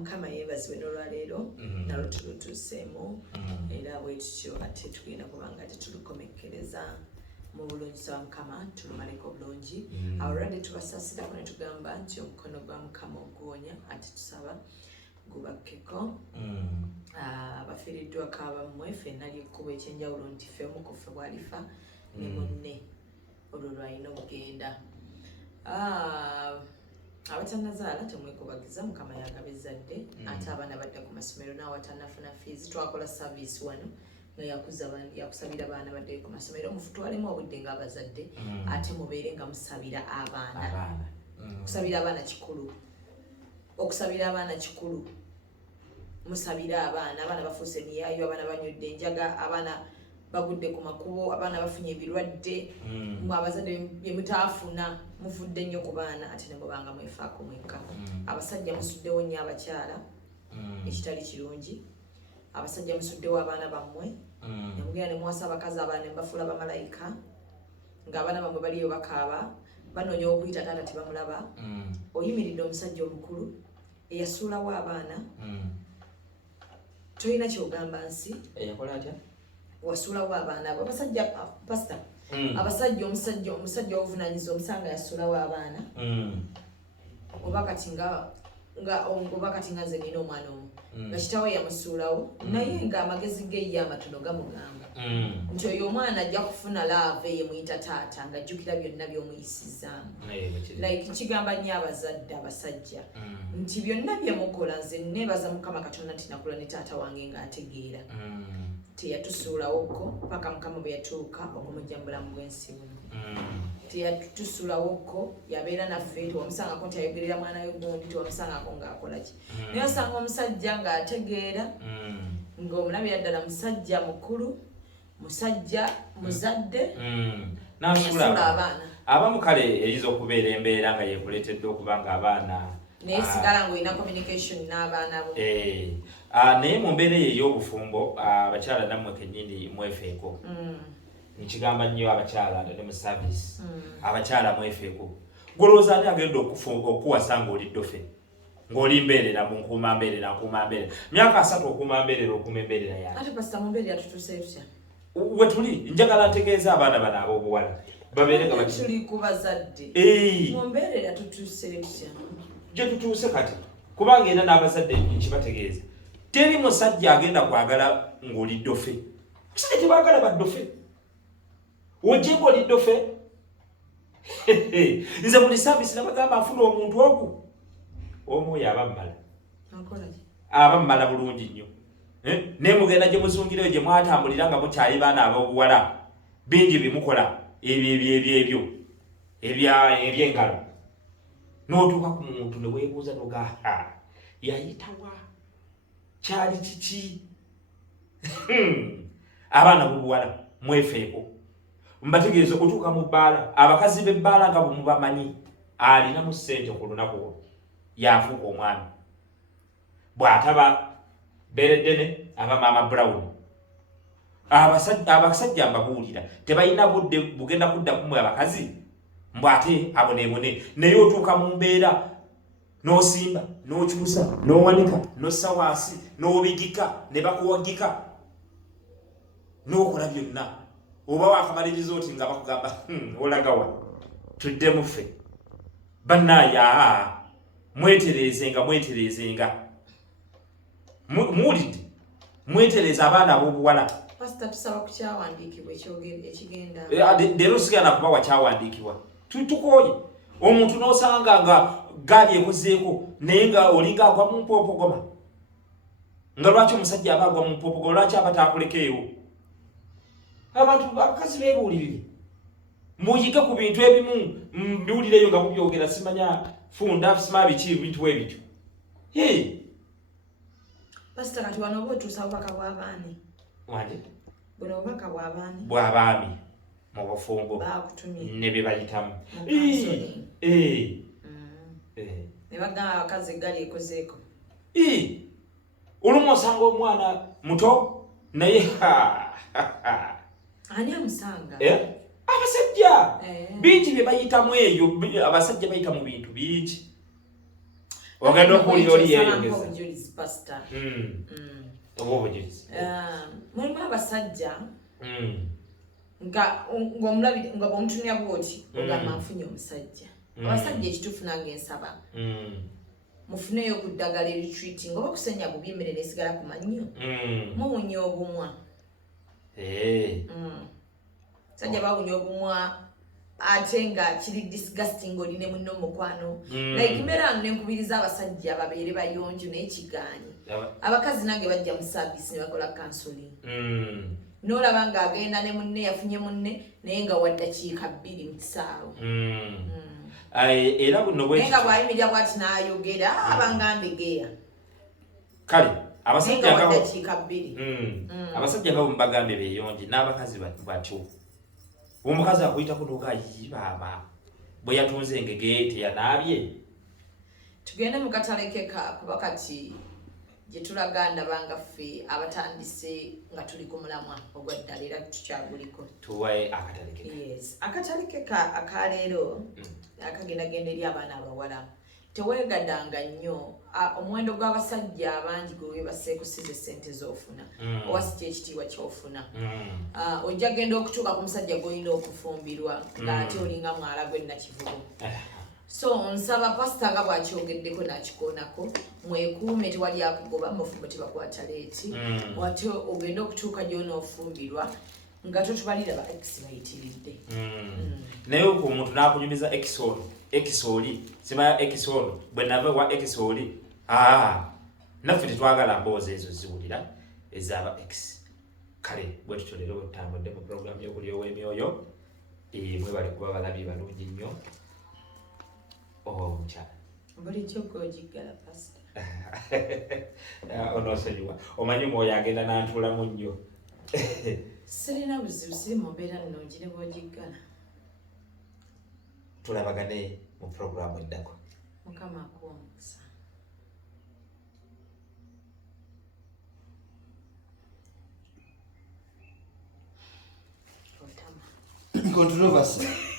mukama yeebazibwe n'olwaleero nalwo tulutuuseemu era bwe tutyo ate tugenda kubanga tetulukomekkereza mu bulungi wa mukama tulumaleko obulungi already tubasaasirako ne tugamba nti omukono gwa mukama oguwonya ate tusaba gubakkeko abafiiriddwako abammwe ffenna lyekkubo ekyenjawulo nti ffe omu ku ffe bw'alifa ne munne olwo lwalina obugenda abatannazaala temwekubagiza mukama yagaba ezzadde ate abaana badda ku masomero n'awatanafuna fees twakola service wano nga yakusabira abaana baddeyo ku masomero mufutwalemu obudde ng'abazadde ate mubeere nga musabira abaana okusabira abaana kikulu musabira abaana bafuuse emiyaayo abaana banywedde enjaga abaana bagudde ku makubo abaana bafunye ebirwadde mu abazadde bye mutaafuna muvudde nnyo ku baana ate ne mubanga mwefaako mwekka abasajja musuddewo nnyo abakyala ekitali kirungi abasajja musuddewo abaana bammwe ne mugenda ne muwasa abakazi abaana ne bafuula bamalayika ng'abaana bammwe baliyo bakaaba banoonya okuyita taata tebamulaba oyimiridde omusajja omukulu eyasuulawo abaana tolina kyogamba nsi eyakola atya wasuulawo abaana abo abasajja pasita abasajja omusajja obuvunaanyiza omusanga yasuulawo abaana oba kati nga nze nina omwana omu nga kitawe yamusuulawo naye ng'amagezi ge ye amatono gamugamba nti oyo omwana ajja kufuna laava eyemuyita taata ng'ajjukira byonna by'omuyisizaamu like kigamba nnyo abazadde abasajja nti byonna bye mukola nze neebaza mukama katonda nti nakula ne taata wange ng'ategeera teyatusuulawokko paka mukama bwe yatuuka okumujja mu bulamu bw'ensi buno teyatusuulawokko yabeera naffe tewamusangako nti ayogerera mwana we gundi tewamusangako ng'akola ki naye osanga omusajja ng'ategeera ng'omulabira ddala musajja mukulu musajja muzadde n'asuula abaana abamu kale eriza okubeera embeera nga yeekuleetedde okuba nga abaana naye sigala ng'olina communication n'abaana bo naye mu mbeera eyo ey'obufumbo abakyala nammwe kennyini mwefeeko nkigamba nnyo abakyala ne mu service abakyala mwefeeko golowooza ani agenda okuwasa ng'oli ddofe ng'oli mbeerera mu nkuuma mbeerera myaka 3 okuuma mbeerera okuuma embeerera yaani ate pasita mu mbeerera tutuuse tutya we tuli njagala ntegeeza abaana bano ab'obuwala babeere nga tuli ku bazadde mu mbeerera tutuuse tutya gye tutuuse kati kubanga era n'abazadde nkibategeeza teri musajja agenda kwagala ng'oli ddofe kusajja tebaagala baddofe ojjenga oli ddofe nze buli saavisi nabagamba afuna omuntu ogu omu oyo aba mmala bulungi nnyo naye mugenda gye muzungireyo gye mwatambulira nga mukyali baana ab'obuwala bingi bimukola ebyo eby'engalo n'otuuka ku muntu ne weebuuza nogaha yayitawa kyali kiki abaana b'obuwala mwefeeko mbategeeza otuuka mu bbaala abakazi b'ebbaala nga bwe mubamanyi alinamu ssente ku lunaku olwo yafuuka omwami bw'ataba bereddene aba maama brown abasajja mbabuulira tebalina budde bugenda kudda kumwe abakazi mbw'ate abonebone naye otuuka mu mbeera n'osimba n'okyusa n'owanika n'ossa wansi n'obigika ne bakuwagika n'okola byonna oba wakamaliriza oti nga bakugamba olagawa tuddemu ffe bannaaya mwetereezenga muwulidde mwetereza abaana ab'obuwala pasita tusaba ku kyawandiikibwa ekigenda leero sigana kubawa kyawandiikibwa tukooye omuntu n'osanga nga gaali ekozeeko naye nga olinga agwa mu mpoopogoma nga lwaki omusajja aba agwa mu mpoopogoma lwaki aba taakulekeewo abantu abakazi beebuulirire muyige ku bintu ebimu mbiwulireyo nga mubyogera simanya funda simanya biki ebintu ebityo pasita kati wano oba otuusa bubaka bw'abaani wande buno obubaka bw'abaami mu bufumbo ne bye bayitamu ne bagamba abakazi eggali ekozeeko olumu osanga omwana muto naye ani amusanga abasajja bingi bye bayitamu eyo abasajja bayita mu bintu bingi ogenda okuwulira oli yeeyongeza obujulizi pastor oba obujulizi mulimu abasajja nga bwomutunya bwoti ogamba nfunye omusajja abasajja ekituufu nange nsaba mufuneyo ku ddagala eritreating oba kusenya bubi emmere nesigala ku mannyo muwunya obumwa sajja bawunya obumwa ate nga kiri disgusting olina munno mukwano like mbeera nenkubiriza abasajja babeere bayonjo naye kigaanyi abakazi nange bajja mu service ne bakola counseling n'olaba ng'agenda ne munne yafunye munne naye nga waddakiika 2 mu kisaawe era buno naye nga bw'ayimirira bw'ati n'ayogera abangambegeya kale abasajja waddakiika 2 abasajja nga bwemubagambe beeyonje n'abakazi batyo omukazi akuyitako nogayibaaba bwe yatunze engege teyanaabye tugende mu katale keka kuba kati gye tulaganda bangaffe abatandise nga tuli ku mulamwa ogwaddala era tukyaguliko tuwaye akatale keka yes akatale keka akaleero akagendagenda eri abaana abawala teweegadanga nnyo omuwendo gw'abasajja abangi gwe weebaseeko size sente z'ofuna oba si kyekitiibwa ky'ofuna ojja genda okutuuka ku musajja gw'olina okufumbirwa ng'ate olinga mwala gwennakivubo so nsaba pasita nga bw'akyogeddeko n'akikoonako mwekuume tewali akugoba mufumbo tebakwata leeti wate ogenda okutuuka gy'onoofumbirwa nga totubalira ba ex bayitiridde naye okwo omuntu n'akunyumiza ekisooli simaya ekisoolo bwe nava wa ekisooli naffe tetwagala mboozi ezo ziwulira ez'aba ex kale bwe tutyo leero bwetutambudde mu puroguramu y'okulya ow'emyoyo mwebale kuba balabi balungi nnyo omukyala bulijjo gwogiggala pasita onoosonyiwa omanyi mwoyo agenda n'antuulamu nnyo sirina buzibu siri mu mbeera nnungi ne bwogiggala tulabagane mu puroguramu eddako mukama akuwa omukisa Controversy.